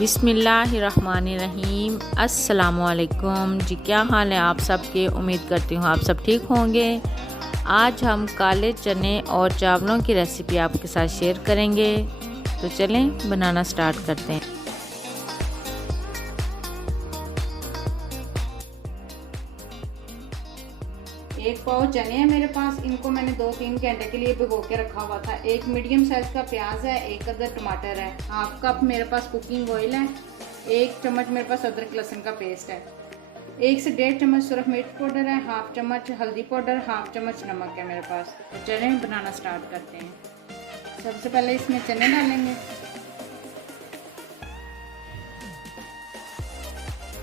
बिस्मिल्लाहिर्रहमानिर्रहीम। अस्सलामुअलैकुम जी, क्या हाल है आप सबके। उम्मीद करती हूँ आप सब ठीक होंगे। आज हम काले चने और चावलों की रेसिपी आपके साथ शेयर करेंगे, तो चलें बनाना स्टार्ट करते हैं। एक पाव चने हैं मेरे पास, इनको मैंने 2-3 घंटे के लिए भिगो के रखा हुआ था। एक मीडियम साइज का प्याज है, एक अदर टमाटर है, हाफ कप मेरे पास कुकिंग ऑयल है, 1 चम्मच मेरे पास अदरक लहसुन का पेस्ट है, 1 से 1.5 चम्मच सुरख मिर्च पाउडर है, हाफ चम्मच हल्दी पाउडर, हाफ चम्मच नमक है मेरे पास। तो चने बनाना स्टार्ट करते हैं। सबसे पहले इसमें चने डालेंगे,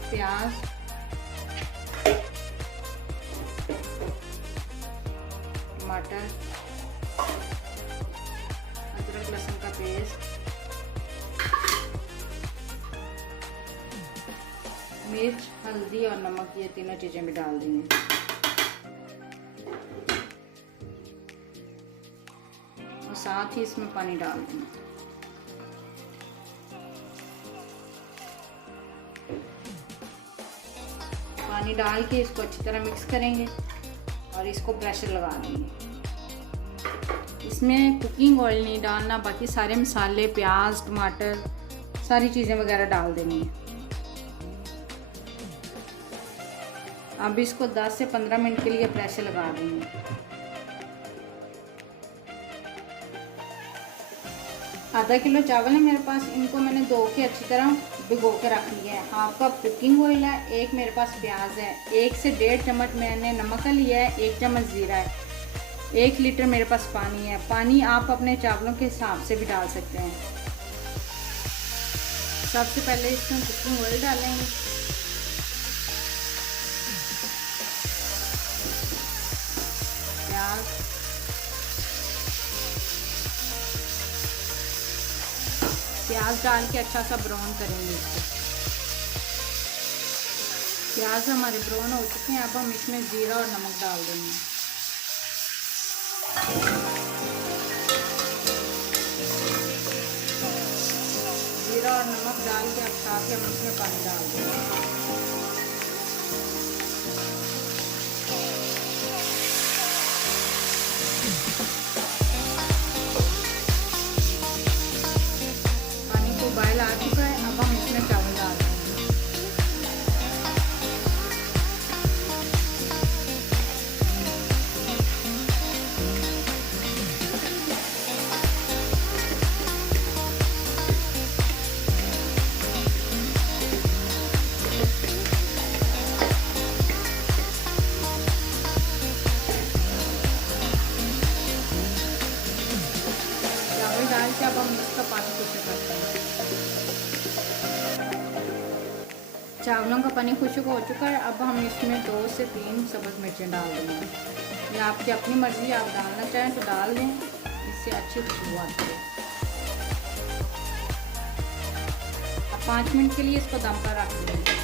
प्याज, टमाटर, अदरक लहसुन का पेस्ट, मिर्च, हल्दी और नमक, ये तीनों चीजें भी डाल देंगे। और साथ ही इसमें पानी डाल देंगे। पानी डाल के इसको अच्छी तरह मिक्स करेंगे और इसको प्रेशर लगा देंगे। इसमें कुकिंग ऑयल नहीं डालना, बाकी सारे मसाले, प्याज, टमाटर, सारी चीज़ें वगैरह डाल देनी है। अब इसको 10 से 15 मिनट के लिए प्रेशर लगा देंगे। आधा किलो चावल है मेरे पास, इनको मैंने धो के अच्छी तरह भिगो के रख लिया है। हाफ कप कुकिंग ऑयल है, एक मेरे पास प्याज है, 1 से 1.5 चम्मच मैंने नमक लिया है, 1 चम्मच जीरा है, 1 लीटर मेरे पास पानी है। पानी आप अपने चावलों के हिसाब से भी डाल सकते हैं। सबसे पहले इसमें कुकिंग ऑयल डालेंगे, प्याज, प्याज डाल के अच्छा सा ब्राउन करेंगे इसको। प्याज हमारे ब्राउन हो चुके हैं, अब हम इसमें जीरा और नमक डाल देंगे। जीरा और नमक डाल के अब साथ ही हम इसमें पानी डाल देंगे। बॉयल आ चुका है, अब हम इसमें चावल डाल देंगे। चावल डाल के अब हम इसका पानी खुश्क करते हैं। चावलों का पानी खुश्क हो चुका है, अब हम इसमें 2 से 3 सब्ज़ मिर्चें डाल देंगे। ये आपकी अपनी मर्ज़ी, आप डालना चाहें तो डाल दें, इससे अच्छी खुशबू आती है। अब 5 मिनट के लिए इसको दम पर रख देंगे।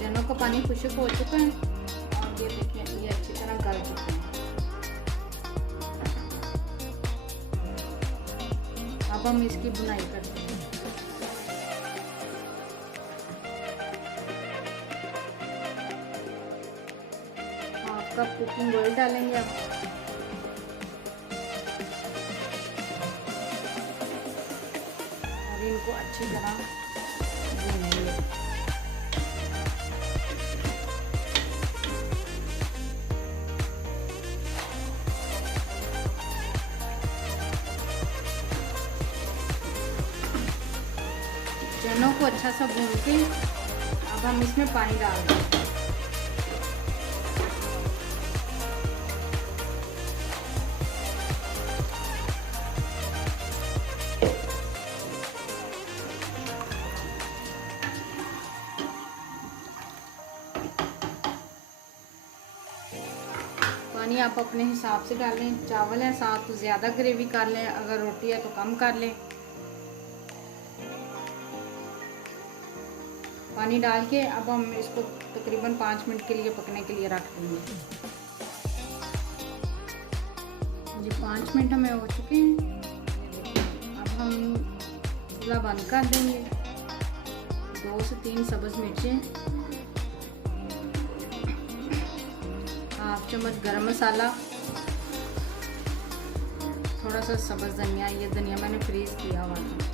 चनों का पानी खुश्क हो चुका है और ये देखिए ये अच्छी तरह गल चुके हैं। अब हम इसकी बुनाई करते हैं। हाफ कप कुकिंग ऑयल डालेंगे अब। और इनको अच्छी तरह भूनेंगे। चनों को अच्छा सा भून के अब हम इसमें पानी डाल देंगे। आप अपने हिसाब से डालें। चावल है साथ तो ज़्यादा ग्रेवी कर लें, अगर रोटी है तो कम कर लें। पानी डाल के अब हम इसको तकरीबन 5 मिनट के लिए पकने के लिए रख देंगे। जी 5 मिनट हमें हो चुके हैं। अब हम चूल्हा बंद कर देंगे। 2 से 3 सब्ज़ मिर्चें, हाफ चम्मच गरम मसाला, थोड़ा सा सब्ज़ धनिया। ये धनिया मैंने फ्रीज़ किया हुआ था।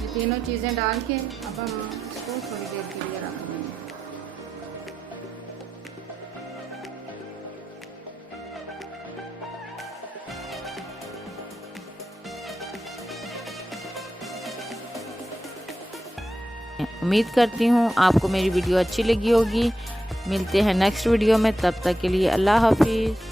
ये तीनों चीज़ें डाल के अब हम इसको थोड़ी देर के लिए रख देंगे। उम्मीद करती हूँ आपको मेरी वीडियो अच्छी लगी होगी। मिलते हैं नेक्स्ट वीडियो में, तब तक के लिए अल्लाह हाफिज़।